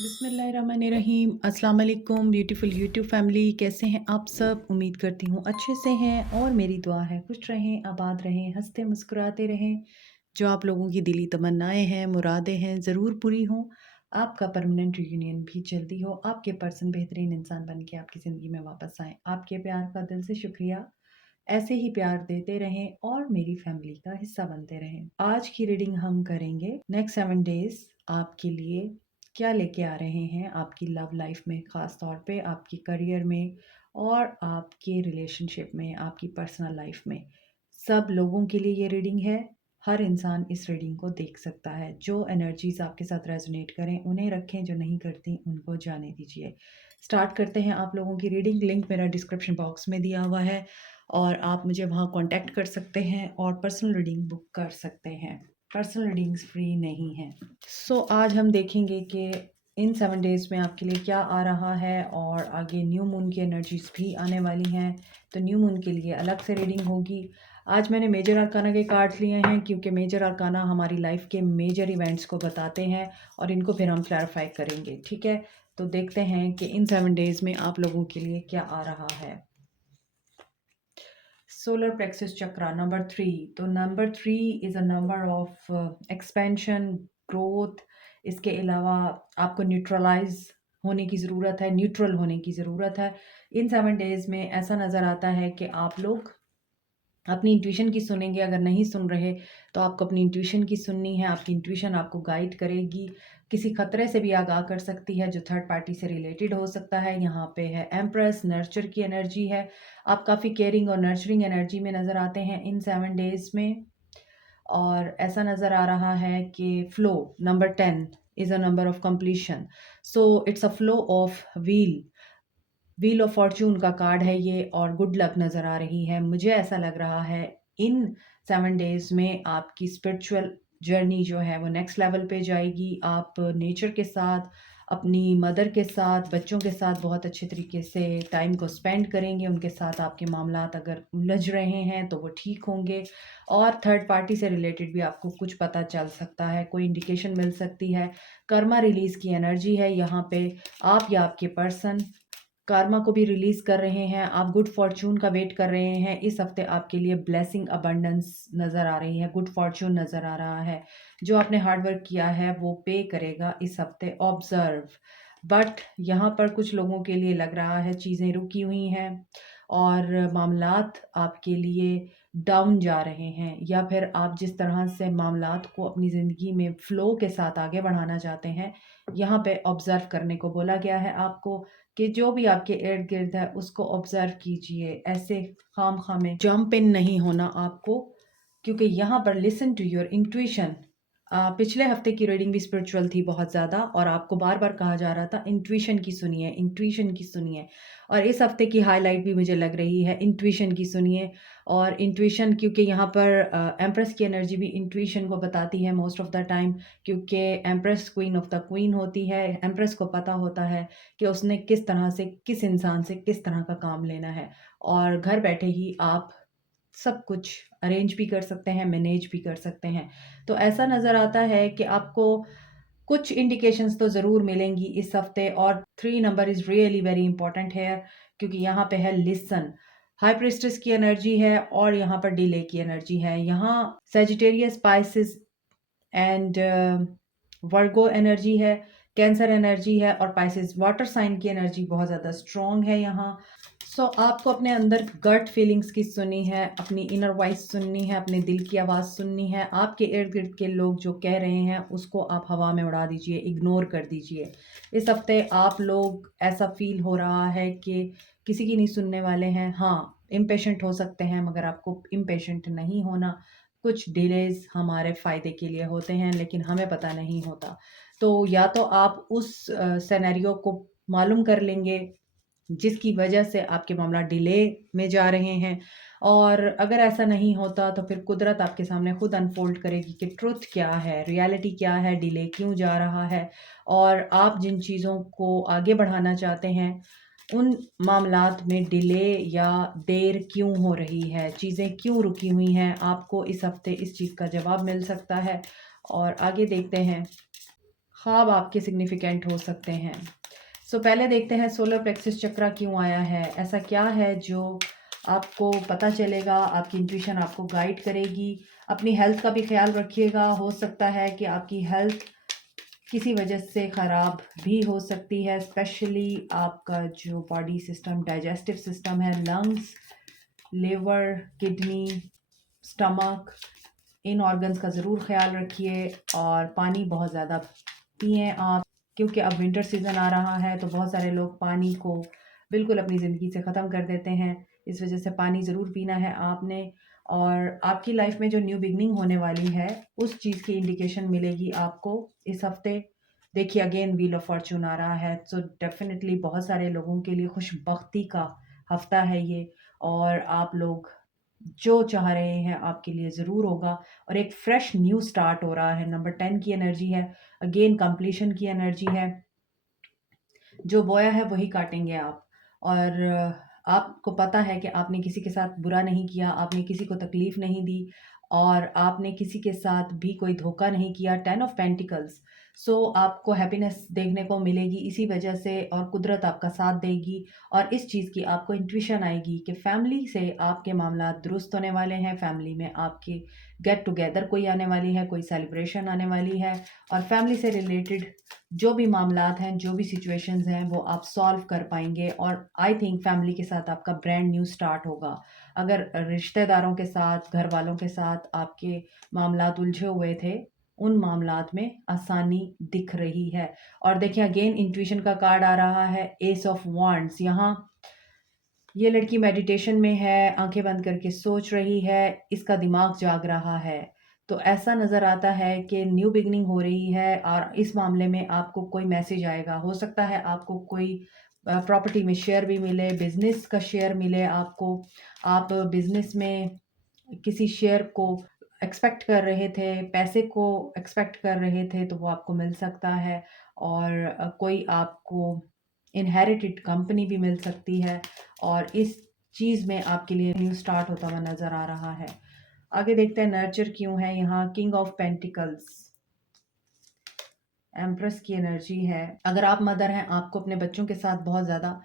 बिस्मिल्लाहिर्रहमानिर्रहीम। अस्सलाम वालेकुम ब्यूटीफुल यूट्यूब फैमिली, कैसे हैं आप सब? उम्मीद करती हूँ अच्छे से हैं और मेरी दुआ है खुश रहें, आबाद रहें, हंसते मुस्कुराते रहें। जो आप लोगों की दिली तमन्नाएं हैं, मुरादें हैं, ज़रूर पूरी हों। आपका परमानेंट रियूनियन भी जल्दी हो। आपके पर्सन बेहतरीन इंसान बन के आपकी ज़िंदगी में वापस आएँ। आपके प्यार का दिल से शुक्रिया। ऐसे ही प्यार देते रहें और मेरी फैमिली का हिस्सा बनते रहें। आज की रीडिंग हम करेंगे नेक्स्ट 7 डेज आपके लिए क्या लेके आ रहे हैं आपकी लव लाइफ में, ख़ास तौर पे आपकी करियर में और आपके रिलेशनशिप में, आपकी पर्सनल लाइफ में। सब लोगों के लिए ये रीडिंग है। हर इंसान इस रीडिंग को देख सकता है। जो एनर्जीज आपके साथ रेजोनेट करें उन्हें रखें, जो नहीं करती उनको जाने दीजिए। स्टार्ट करते हैं आप लोगों की रीडिंग। लिंक मेरा डिस्क्रिप्शन बॉक्स में दिया हुआ है और आप मुझे वहाँ कांटेक्ट कर सकते हैं और पर्सनल रीडिंग बुक कर सकते हैं। पर्सनल रीडिंग्स फ्री नहीं हैं। आज हम देखेंगे कि इन 7 डेज़ में आपके लिए क्या आ रहा है और आगे न्यू मून की एनर्जीज भी आने वाली हैं। तो न्यू मून के लिए अलग से रीडिंग होगी। आज मैंने मेजर आर्काना के कार्ड्स लिए हैं क्योंकि मेजर आर्काना हमारी लाइफ के मेजर इवेंट्स को बताते हैं और इनको फिर हम क्लैरिफाई करेंगे। ठीक है, तो देखते हैं कि इन 7 डेज़ में आप लोगों के लिए क्या आ रहा है। सोलर प्लेक्सस चक्रा नंबर 3। तो number 3 is a number of expansion, growth. इसके अलावा आपको न्यूट्रलाइज होने की ज़रूरत है, न्यूट्रल होने की ज़रूरत है। इन 7 डेज़ में ऐसा नज़र आता है कि आप लोग अपनी इंट्यूशन की सुनेंगे। अगर नहीं सुन रहे तो आपको अपनी इंट्यूशन की सुननी है। आपकी इंट्यूशन आपको गाइड करेगी। किसी खतरे से भी आगाह कर सकती है जो थर्ड पार्टी से रिलेटेड हो सकता है। यहाँ पे है एम्प्रेस, नर्चर की एनर्जी है। आप काफ़ी केयरिंग और नर्चरिंग एनर्जी में नज़र आते हैं इन 7 डेज़ में। और ऐसा नज़र आ रहा है कि flow number 10 is a number of completion. So it's a flow of wheel of Fortune का कार्ड है ये और गुड लक नज़र आ रही है। मुझे ऐसा लग रहा है इन 7 डेज़ में आपकी स्पिरिचुअल जर्नी जो है वो नेक्स्ट लेवल पे जाएगी। आप नेचर के साथ, अपनी मदर के साथ, बच्चों के साथ बहुत अच्छे तरीके से टाइम को स्पेंड करेंगे। उनके साथ आपके मामलात अगर उलझ रहे हैं तो वो ठीक होंगे। और थर्ड पार्टी से रिलेटेड भी आपको कुछ पता चल सकता है, कोई इंडिकेशन मिल सकती है। कर्मा रिलीज़ की एनर्जी है यहाँ पे। आप या आपके पर्सन कार्मा को भी रिलीज कर रहे हैं। आप गुड फॉर्चून का वेट कर रहे हैं। इस हफ्ते आपके लिए ब्लेसिंग अबंडेंस नज़र आ रही है, गुड फॉर्चून नज़र आ रहा है। जो आपने हार्ड वर्क किया है वो पे करेगा इस हफ्ते। ऑब्जर्व, बट यहाँ पर कुछ लोगों के लिए लग रहा है चीज़ें रुकी हुई हैं और मामलात आपके लिए डाउन जा रहे हैं, या फिर आप जिस तरह से मामलात को अपनी ज़िंदगी में फ़्लो के साथ आगे बढ़ाना चाहते हैं, यहाँ पे ऑब्ज़र्व करने को बोला गया है आपको कि जो भी आपके इर्द गिर्द है उसको ऑब्जर्व कीजिए। ऐसे खाम में जंप इन नहीं होना आपको, क्योंकि यहाँ पर लिसन टू योर इंट्यूशन। पिछले हफ्ते की रीडिंग भी स्पिरिचुअल थी बहुत ज़्यादा और आपको बार बार कहा जा रहा था इंट्यूशन की सुनिए, इंट्यूशन की सुनिए। और इस हफ्ते की हाईलाइट भी मुझे लग रही है इंट्यूशन की सुनिए। और इंट्यूशन, क्योंकि यहाँ पर एम्प्रेस की एनर्जी भी इंट्यूशन को बताती है मोस्ट ऑफ द टाइम, क्योंकि empress queen of the queen होती है। एम्प्रेस को पता होता है कि उसने किस तरह से, किस इंसान से किस तरह का काम लेना है और घर बैठे ही आप सब कुछ अरेंज भी कर सकते हैं, मैनेज भी कर सकते हैं। तो ऐसा नज़र आता है कि आपको कुछ इंडिकेशंस तो ज़रूर मिलेंगी इस हफ्ते। और 3 number is really very important है, क्योंकि यहाँ पे है लिसन। हाई प्रिस्टेस की एनर्जी है और यहाँ पर डिले की एनर्जी है। यहाँ Sagittarius, Pisces and Virgo energy है, कैंसर एनर्जी है और पाइसेस वाटर साइन की एनर्जी बहुत ज़्यादा स्ट्रॉन्ग है यहाँ। आपको अपने अंदर गट फीलिंग्स की सुननी है, अपनी इनर वॉइस सुननी है, अपने दिल की आवाज़ सुननी है। आपके इर्द गिर्द के लोग जो कह रहे हैं उसको आप हवा में उड़ा दीजिए, इग्नोर कर दीजिए। इस हफ्ते आप लोग, ऐसा फील हो रहा है कि किसी की नहीं सुनने वाले हैं। हाँ, इम्पेशेंट हो सकते हैं मगर आपको इम्पेशेंट नहीं होना। कुछ डिलेज हमारे फ़ायदे के लिए होते हैं लेकिन हमें पता नहीं होता। तो या तो आप उस सिनेरियो को मालूम कर लेंगे जिसकी वजह से आपके मामला डिले में जा रहे हैं, और अगर ऐसा नहीं होता तो फिर कुदरत आपके सामने खुद अनफोल्ड करेगी कि ट्रुथ क्या है, रियलिटी क्या है, डिले क्यों जा रहा है और आप जिन चीज़ों को आगे बढ़ाना चाहते हैं उन मामलात में डिले या देर क्यों हो रही है, चीज़ें क्यों रुकी हुई हैं। आपको इस हफ्ते इस चीज़ का जवाब मिल सकता है। और आगे देखते हैं। ख्वाब आपके सिग्निफिकेंट हो सकते हैं। सो पहले देखते हैं सोलर प्लेक्सस चक्रा क्यों आया है, ऐसा क्या है जो आपको पता चलेगा, आपकी इंट्यूशन आपको गाइड करेगी। अपनी हेल्थ का भी ख्याल रखिएगा, हो सकता है कि आपकी हेल्थ किसी वजह से ख़राब भी हो सकती है, स्पेशली आपका जो बॉडी सिस्टम, डाइजेस्टिव सिस्टम है, लंग्स, लिवर, किडनी, स्टमक, इन ऑर्गन्स का ज़रूर ख्याल रखिए। और पानी बहुत ज़्यादा पिएँ आप, क्योंकि अब विंटर सीज़न आ रहा है तो बहुत सारे लोग पानी को बिल्कुल अपनी ज़िंदगी से ख़त्म कर देते हैं। इस वजह से पानी ज़रूर पीना है आपने। और आपकी लाइफ में जो न्यू बिगनिंग होने वाली है, उस चीज़ की इंडिकेशन मिलेगी आपको इस हफ़्ते। देखिए अगेन व्हील ऑफ फॉर्च्यून आ रहा है, सो डेफ़िनेटली बहुत सारे लोगों के लिए खुशबख्ती का हफ़्ता है ये। और आप लोग जो चाह रहे हैं आपके लिए ज़रूर होगा। और एक फ्रेश न्यू स्टार्ट हो रहा है। नंबर 10 की एनर्जी है, अगेन कंप्लीशन की एनर्जी है। जो बोया है वही काटेंगे आप। और आपको पता है कि आपने किसी के साथ बुरा नहीं किया, आपने किसी को तकलीफ़ नहीं दी और आपने किसी के साथ भी कोई धोखा नहीं किया। 10 ऑफ पेंटिकल्स, सो आपको हैप्पीनेस देखने को मिलेगी इसी वजह से, और कुदरत आपका साथ देगी। और इस चीज़ की आपको इंट्यूशन आएगी कि फैमिली से आपके मामला दुरुस्त होने वाले हैं, फैमिली में आपके गेट टुगेदर कोई आने वाली है, कोई सेलिब्रेशन आने वाली है। और फैमिली से रिलेटेड जो भी मामलात हैं, जो भी सिचुएशंस हैं, वो आप सॉल्व कर पाएँगे। और आई थिंक फैमिली के साथ आपका ब्रांड न्यू स्टार्ट होगा। अगर रिश्तेदारों के साथ, घर वालों के साथ आपके मामलात उलझे हुए थे, उन मामलात में आसानी दिख रही है। और देखिए अगेन इंट्यूशन का कार्ड आ रहा है, एस ऑफ वांड्स। यहाँ ये लड़की मेडिटेशन में है, आँखें बंद करके सोच रही है, इसका दिमाग जाग रहा है। तो ऐसा नज़र आता है कि न्यू बिगिनिंग हो रही है और इस मामले में आपको कोई मैसेज आएगा। हो सकता है आपको कोई प्रॉपर्टी में शेयर भी मिले, बिज़नेस का शेयर मिले आपको। आप बिज़नेस में किसी शेयर को एक्सपेक्ट कर रहे थे, पैसे को एक्सपेक्ट कर रहे थे, तो वो आपको मिल सकता है। और कोई आपको इनहेरिटेड कंपनी भी मिल सकती है। और इस चीज़ में आपके लिए न्यू स्टार्ट होता हुआ नज़र आ रहा है। आगे देखते हैं नर्चर क्यों है यहाँ, किंग ऑफ पेंटिकल्स, एम्प्रेस की एनर्जी है। अगर आप मदर हैं, आपको अपने बच्चों के साथ बहुत ज़्यादा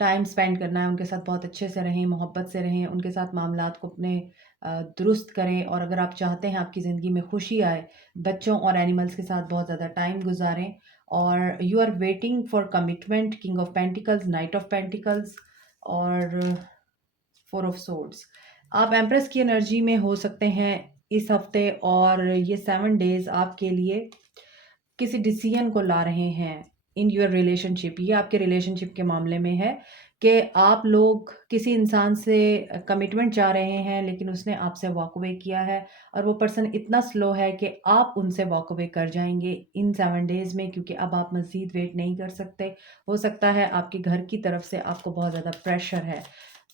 टाइम स्पेंड करना है, उनके साथ बहुत अच्छे से रहें, मोहब्बत से रहें, उनके साथ मामलात को अपने दुरुस्त करें। और अगर आप चाहते हैं आपकी ज़िंदगी में खुशी आए, बच्चों और एनिमल्स के साथ बहुत ज़्यादा टाइम गुजारें। और you are waiting for commitment, king of pentacles, knight of pentacles और 4 ऑफ सोर्ड्स। आप एम्प्रेस की एनर्जी में हो सकते हैं इस हफ्ते। और ये 7 डेज़ आपके लिए किसी डिसीजन को ला रहे हैं इन योर रिलेशनशिप। ये आपके रिलेशनशिप के मामले में है कि आप लोग किसी इंसान से कमिटमेंट चाह रहे हैं, लेकिन उसने आपसे वॉक अवे किया है। और वो पर्सन इतना स्लो है कि आप उनसे वॉक अवे कर जाएंगे इन 7 डेज़ में, क्योंकि अब आप मज़ीद वेट नहीं कर सकते। हो सकता है आपके घर की तरफ से आपको बहुत ज़्यादा प्रेशर है,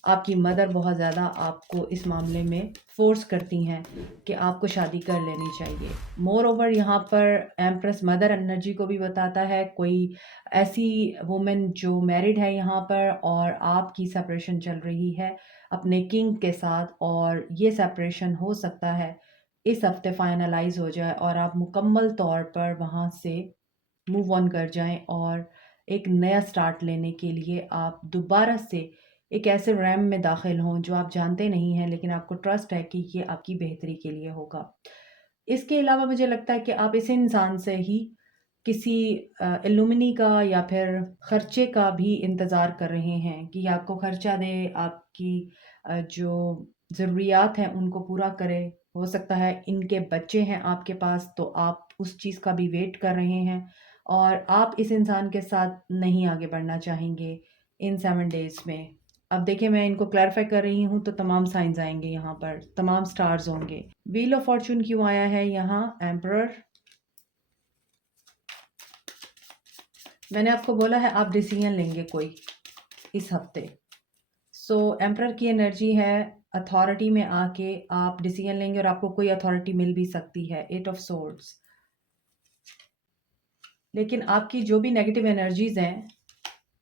आपकी मदर बहुत ज़्यादा आपको इस मामले में फ़ोर्स करती हैं कि आपको शादी कर लेनी चाहिए। मोर ओवर यहाँ पर एम्प्रेस मदर एनर्जी को भी बताता है, कोई ऐसी वुमेन जो मैरिड है यहाँ पर और आपकी सेपरेशन चल रही है अपने किंग के साथ। और ये सेपरेशन हो सकता है इस हफ्ते फाइनलाइज हो जाए और आप मुकम्मल तौर पर वहाँ से मूव ऑन कर जाएं। और एक नया स्टार्ट लेने के लिए आप दोबारा से एक ऐसे रैम में दाखिल हों जो आप जानते नहीं हैं, लेकिन आपको ट्रस्ट है कि ये आपकी बेहतरी के लिए होगा। इसके अलावा मुझे लगता है कि आप इस इंसान से ही किसी एलुमनी का या फिर खर्चे का भी इंतज़ार कर रहे हैं कि आपको खर्चा दे, आपकी जो ज़रूरियात हैं उनको पूरा करे। हो सकता है इनके बच्चे हैं आपके पास, तो आप उस चीज़ का भी वेट कर रहे हैं। और आप इस इंसान के साथ नहीं आगे बढ़ना चाहेंगे इन 7 डेज़ में। अब देखिए मैं इनको क्लैरिफ़ाई कर रही हूँ तो तमाम साइन्स आएँगे यहाँ पर, तमाम स्टार्स होंगे। व्हील ऑफ फॉर्च्यून क्यों आया है यहाँ, एम्परर। मैंने आपको बोला है आप डिसीजन लेंगे कोई इस हफ्ते। सो एम्परर की एनर्जी है, अथॉरिटी में आके आप डिसीजन लेंगे और आपको कोई अथॉरिटी मिल भी सकती है। 8 ऑफ सोर्ड्स। लेकिन आपकी जो भी नेगेटिव एनर्जीज हैं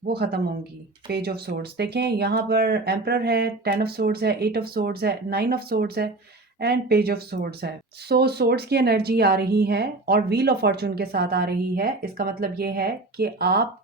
वो ख़त्म होंगी। पेज ऑफ सोर्ड्स देखें यहाँ पर, एम्परर है, 10 ऑफ सोर्ड्स है, 8 ऑफ सोर्ड्स है, 9 ऑफ सोर्ड्स है, एंड पेज ऑफ सोर्ड्स है। सो सोर्ड्स की एनर्जी आ रही है और व्हील ऑफ फॉर्चून के साथ आ रही है। इसका मतलब ये है कि आप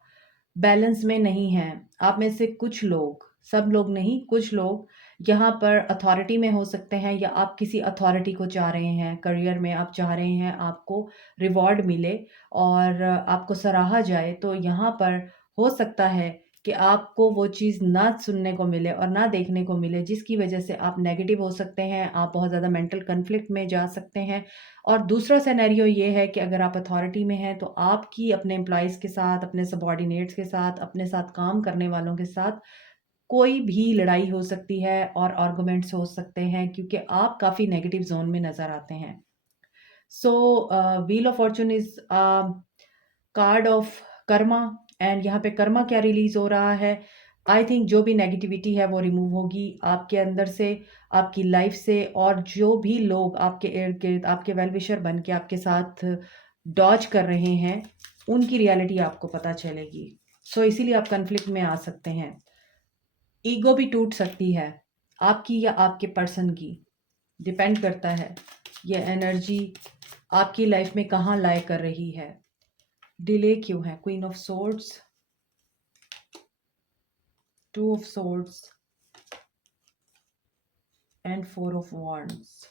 बैलेंस में नहीं हैं। आप में से कुछ लोग, सब लोग नहीं, कुछ लोग यहाँ पर अथॉरिटी में हो सकते हैं, या आप किसी अथॉरिटी को चाह रहे हैं, करियर में आप चाह रहे हैं आपको रिवॉर्ड मिले और आपको सराहा जाए। तो यहाँ पर हो सकता है कि आपको वो चीज़ ना सुनने को मिले और ना देखने को मिले, जिसकी वजह से आप नेगेटिव हो सकते हैं, आप बहुत ज़्यादा मेंटल कॉन्फ्लिक्ट में जा सकते हैं। और दूसरा सिनेरियो ये है कि अगर आप अथॉरिटी में हैं, तो आपकी अपने एम्प्लॉइज़ के साथ, अपने सबॉर्डिनेट्स के साथ, अपने साथ काम करने वालों के साथ कोई भी लड़ाई हो सकती है और आर्गुमेंट्स हो सकते हैं, क्योंकि आप काफ़ी नेगेटिव ज़ोन में नज़र आते हैं। So wheel of fortune is card of karma, and यहाँ पे कर्मा क्या रिलीज़ हो रहा है। आई थिंक जो भी नेगेटिविटी है वो रिमूव होगी आपके अंदर से, आपकी लाइफ से, और जो भी लोग आपके इर्द गिर्द आपके वेल विशर बन के आपके साथ डॉज कर रहे हैं, उनकी रियलिटी आपको पता चलेगी। सो इसीलिए आप कन्फ्लिक्ट में आ सकते हैं। ईगो भी टूट सकती है, आपकी या आपके पर्सन की, डिपेंड करता है ये एनर्जी आपकी लाइफ में कहाँ लाए कर रही है। डिले क्यों है? Queen of swords, two of swords and four of wands.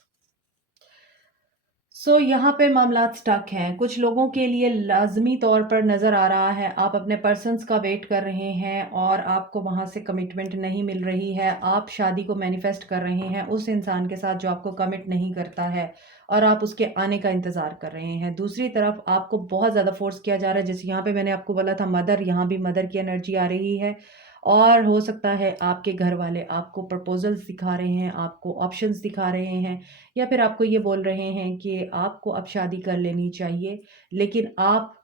So यहाँ पे मामलात स्टक हैं। कुछ लोगों के लिए लाजमी तौर पर नज़र आ रहा है आप अपने पर्सन्स का वेट कर रहे हैं और आपको वहाँ से कमिटमेंट नहीं मिल रही है। आप शादी को मैनिफेस्ट कर रहे हैं उस इंसान के साथ जो आपको कमिट नहीं करता है, और आप उसके आने का इंतज़ार कर रहे हैं। दूसरी तरफ आपको बहुत ज़्यादा फोर्स किया जा रहा है, जैसे यहाँ पे मैंने आपको बोला था मदर, यहाँ भी मदर की एनर्जी आ रही है। और हो सकता है आपके घर वाले आपको प्रपोजल्स दिखा रहे हैं, आपको ऑप्शंस दिखा रहे हैं, या फिर आपको ये बोल रहे हैं कि आपको अब शादी कर लेनी चाहिए, लेकिन आप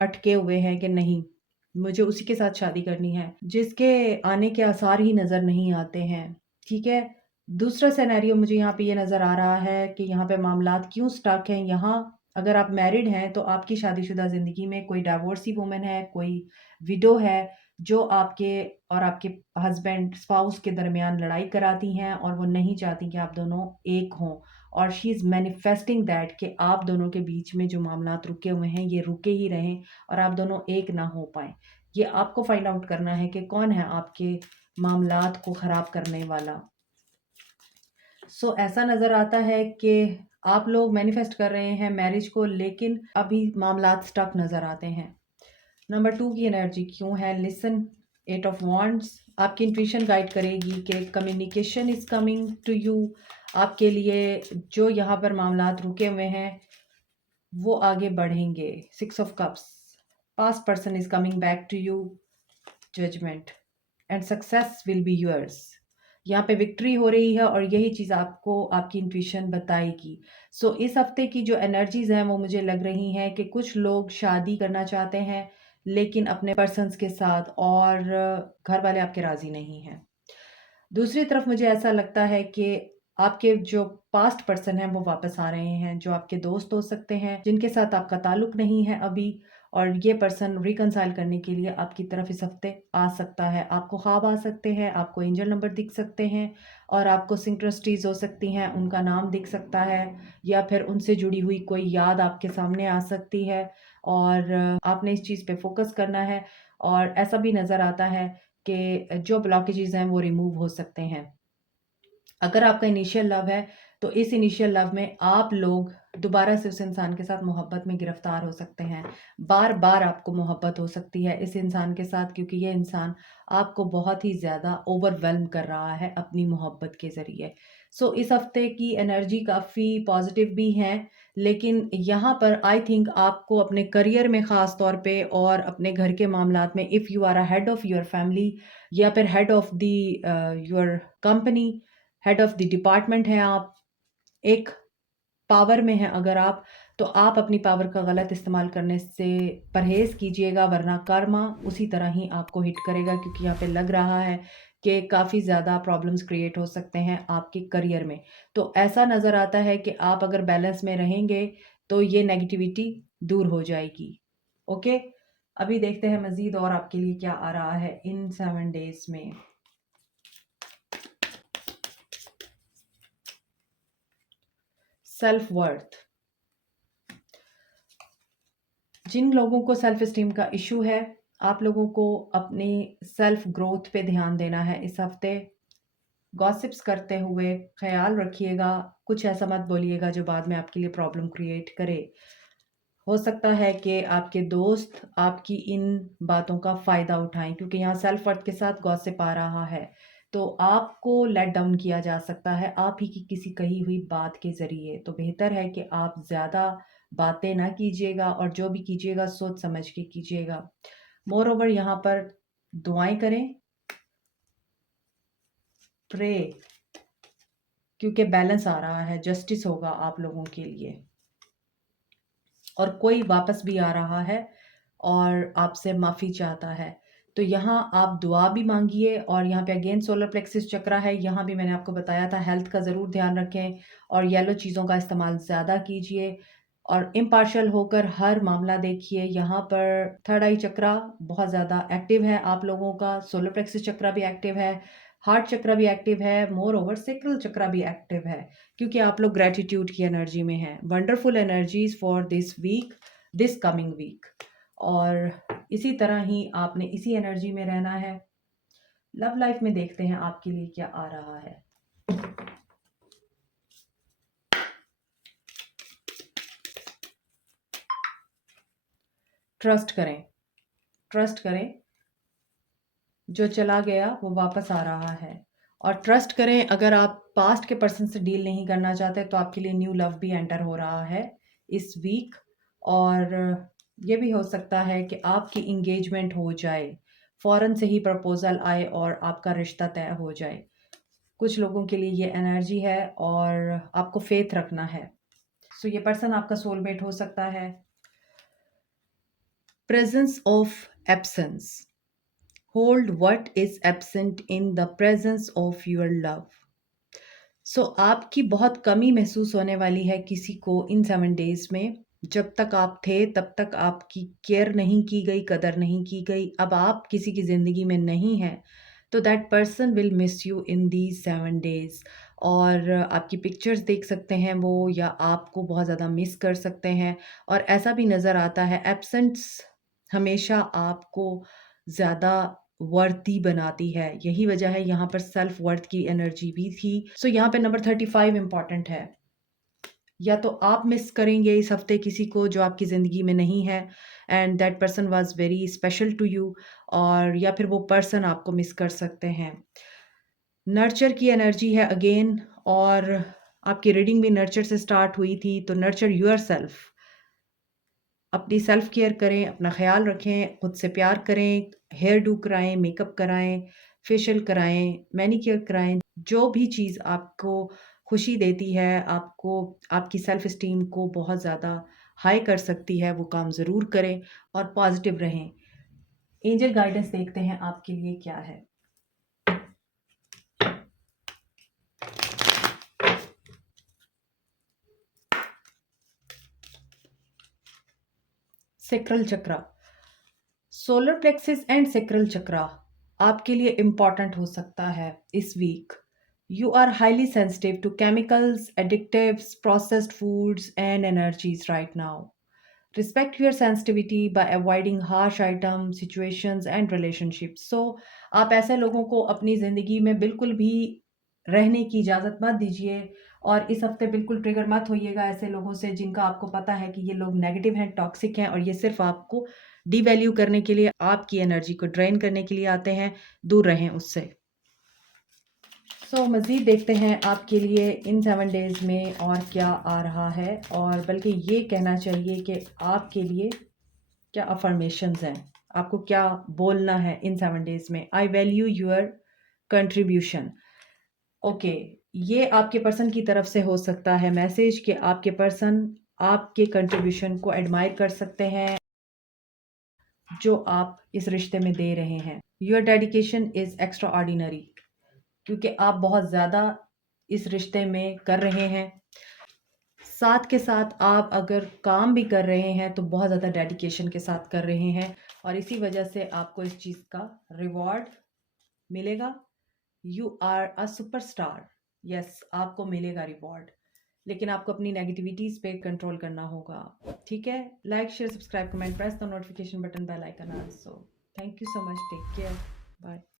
अटके हुए हैं कि नहीं, मुझे उसी के साथ शादी करनी है, जिसके आने के आसार ही नज़र नहीं आते हैं। ठीक है। दूसरा सिनेरियो मुझे यहाँ पे ये नज़र आ रहा है कि यहाँ पे मामलात क्यों स्टक हैं। यहाँ अगर आप मैरिड हैं तो आपकी शादीशुदा ज़िंदगी में कोई डाइवोर्सी वुमन है, कोई विडो है, जो आपके और आपके हस्बैंड स्पाउस के दरमियान लड़ाई कराती हैं और वो नहीं चाहती कि आप दोनों एक हों। और शी इज़ मैनिफेस्टिंग दैट कि आप दोनों के बीच में जो मामलात रुके हुए हैं ये रुके ही रहें और आप दोनों एक ना हो पाएँ। ये आपको फाइंड आउट करना है कि कौन है आपके मामलात को ख़राब करने वाला। सो ऐसा नज़र आता है कि आप लोग मैनिफेस्ट कर रहे हैं मैरिज को, लेकिन अभी मामलात स्टक नज़र आते हैं। नंबर 2 की एनर्जी क्यों है? Listen, 8 of wands. आपकी इंट्यूशन गाइड करेगी कि communication is coming to you. आपके लिए जो यहाँ पर मामलात रुके हुए हैं वो आगे बढ़ेंगे। 6 of cups, past person is coming back to you. Judgement and success will be yours. यहाँ पे विक्ट्री हो रही है और यही चीज़ आपको आपकी इंट्यूशन बताएगी। सो इस हफ्ते की जो एनर्जीज हैं वो मुझे लग रही हैं कि कुछ लोग शादी करना चाहते हैं लेकिन अपने पर्सन्स के साथ, और घर वाले आपके राज़ी नहीं हैं। दूसरी तरफ मुझे ऐसा लगता है कि आपके जो पास्ट पर्सन हैं वो वापस आ रहे हैं, जो आपके दोस्त हो सकते हैं, जिनके साथ आपका ताल्लुक नहीं है अभी, और ये पर्सन रिकंसाइल करने के लिए आपकी तरफ इस हफ्ते आ सकता है। आपको ख्वाब आ सकते हैं, आपको एंजल नंबर दिख सकते हैं, और आपको सिंक्रोनिसिटीज हो सकती हैं, उनका नाम दिख सकता है, या फिर उनसे जुड़ी हुई कोई याद आपके सामने आ सकती है, और आपने इस चीज़ पे फोकस करना है। और ऐसा भी नज़र आता है कि जो ब्लॉकेजेस हैं वो रिमूव हो सकते हैं। अगर आपका इनिशियल लव है तो इस इनिशियल लव में आप लोग दोबारा से उस इंसान के साथ मोहब्बत में गिरफ्तार हो सकते हैं। बार-बार आपको मोहब्बत हो सकती है इस इंसान के साथ, क्योंकि ये इंसान आपको बहुत ही ज़्यादा ओवरवेल्म कर रहा है अपनी मोहब्बत के ज़रिए। सो इस हफ्ते की एनर्जी काफ़ी पॉजिटिव भी है, लेकिन यहाँ पर आई थिंक आपको अपने करियर में ख़ास तौर पे और अपने घर के मामलात में, if you are a head of your family या फिर head of the your company, head of the department हैं आप, एक पावर में हैं अगर आप, तो आप अपनी पावर का गलत इस्तेमाल करने से परहेज़ कीजिएगा, वरना कर्मा उसी तरह ही आपको हिट करेगा, क्योंकि यहाँ पे लग रहा है कि काफ़ी ज़्यादा प्रॉब्लम्स क्रिएट हो सकते हैं आपके करियर में। तो ऐसा नज़र आता है कि आप अगर बैलेंस में रहेंगे तो ये नेगेटिविटी दूर हो जाएगी। ओके? अभी देखते हैं मज़ीद और आपके लिए क्या आ रहा है इन 7 डेज़ में। Self worth. जिन लोगों को सेल्फ एस्टीम का इशू है, आप लोगों को अपनी सेल्फ ग्रोथ पे ध्यान देना है इस हफ्ते। गॉसिप्स करते हुए ख्याल रखिएगा, कुछ ऐसा मत बोलिएगा जो बाद में आपके लिए प्रॉब्लम क्रिएट करे। हो सकता है कि आपके दोस्त आपकी इन बातों का फ़ायदा उठाएं, क्योंकि यहाँ सेल्फ वर्थ के साथ गॉसिप आ रहा है, तो आपको लेट डाउन किया जा सकता है आप ही की किसी कही हुई बात के ज़रिए। तो बेहतर है कि आप ज़्यादा बातें ना कीजिएगा, और जो भी कीजिएगा सोच समझ के कीजिएगा। मोर ओवर यहाँ पर दुआएं करें, प्रे, क्योंकि बैलेंस आ रहा है, जस्टिस होगा आप लोगों के लिए। और कोई वापस भी आ रहा है और आपसे माफ़ी चाहता है, तो यहाँ आप दुआ भी मांगिए। और यहाँ पे अगेन सोलर प्लेक्सिस चक्रा है, यहाँ भी मैंने आपको बताया था हेल्थ का ज़रूर ध्यान रखें और येलो चीज़ों का इस्तेमाल ज़्यादा कीजिए और इम्पार्शियल होकर हर मामला देखिए। यहाँ पर थर्ड आई चक्रा बहुत ज़्यादा एक्टिव है आप लोगों का, सोलर प्लेक्सिस चक्रा भी एक्टिव है, हार्ट चक्रा भी एक्टिव है, मोर ओवर सेक्रल चक्रा भी एक्टिव है, क्योंकि आप लोग ग्रेटिट्यूड की एनर्जी में हैं। Wonderful energies for this week, this coming week. और इसी तरह ही आपने इसी एनर्जी में रहना है। लव लाइफ में देखते हैं आपके लिए क्या आ रहा है। ट्रस्ट करें, ट्रस्ट करें, जो चला गया वो वापस आ रहा है। और ट्रस्ट करें, अगर आप पास्ट के पर्सन से डील नहीं करना चाहते तो आपके लिए न्यू लव भी एंटर हो रहा है इस वीक। और ये भी हो सकता है कि आपकी इंगेजमेंट हो जाए, फौरन से ही प्रपोजल आए और आपका रिश्ता तय हो जाए। कुछ लोगों के लिए ये एनर्जी है और आपको फेथ रखना है। सो ये पर्सन आपका सोलमेट हो सकता है। Presence of absence, hold what is absent in the presence of your love। सो आपकी बहुत कमी महसूस होने वाली है किसी को इन 7 डेज में। जब तक आप थे तब तक आपकी केयर नहीं की गई, कदर नहीं की गई। अब आप किसी की ज़िंदगी में नहीं हैं तो that person will miss you in these 7 days. और आपकी पिक्चर्स देख सकते हैं वो, या आपको बहुत ज़्यादा मिस कर सकते हैं। और ऐसा भी नज़र आता है एब्सेंस हमेशा आपको ज़्यादा वर्दी बनाती है, यही वजह है यहाँ पर सेल्फ वर्थ की एनर्जी भी थी। सो यहाँ पे नंबर 35 इंपॉर्टेंट है। या तो आप मिस करेंगे इस हफ्ते किसी को जो आपकी ज़िंदगी में नहीं है and that person was very special to you, और या फिर वो पर्सन आपको मिस कर सकते हैं। नर्चर की एनर्जी है अगेन, और आपकी रीडिंग भी नर्चर से स्टार्ट हुई थी, तो नर्चर यूर सेल्फ। अपनी सेल्फ केयर करें, अपना ख्याल रखें, खुद से प्यार करें, हेयर डू कराएं, मेकअप कराएं, फेशियल कराएं, मैनिक्योर कराएं। जो भी चीज़ आपको खुशी देती है, आपको आपकी सेल्फ इस्टीम को बहुत ज़्यादा हाई कर सकती है, वो काम ज़रूर करें और पॉजिटिव रहें। एंजल गाइडेंस देखते हैं आपके लिए क्या है। Sacral chakra, solar plexus and sacral chakra आपके लिए इम्पॉर्टेंट हो सकता है इस week. You are highly sensitive to chemicals, additives, processed foods, and energies right now. Respect your sensitivity by avoiding harsh items, situations, and relationships. So, आप ऐसे लोगों को अपनी ज़िंदगी में बिल्कुल भी रहने की इजाज़त मत दीजिए। और इस हफ्ते बिल्कुल ट्रिगर मत होइएगा ऐसे लोगों से जिनका आपको पता है कि ये लोग नेगेटिव हैं, टॉक्सिक हैं, और ये सिर्फ आपको डीवैल्यू करने के लिए, आपकी एनर्जी को ड्रेन करने के लिए आते हैं। दूर रहें उससे। सो मज़ीद देखते हैं आपके लिए इन 7 डेज़ में और क्या आ रहा है, और बल्कि ये कहना चाहिए कि आपके लिए क्या अफर्मेशंस हैं, आपको क्या बोलना है इन 7 डेज़ में। I value your contribution. Okay, ये आपके पर्सन की तरफ से हो सकता है मैसेज कि आपके पर्सन आपके कंट्रीब्यूशन को एडमायर कर सकते हैं जो आप इस रिश्ते में दे रहे हैं। Your dedication is extra ordinary, क्योंकि आप बहुत ज़्यादा इस रिश्ते में कर रहे हैं। साथ के साथ आप अगर काम भी कर रहे हैं तो बहुत ज़्यादा डेडिकेशन के साथ कर रहे हैं, और इसी वजह से आपको इस चीज़ का रिवॉर्ड मिलेगा। You are a superstar, yes, आपको मिलेगा रिवॉर्ड। लेकिन आपको अपनी नेगेटिविटीज़ पे कंट्रोल करना होगा। ठीक है? Like, share, subscribe, comment, press the notification button, bell icon also. Thank you so much, take care, bye.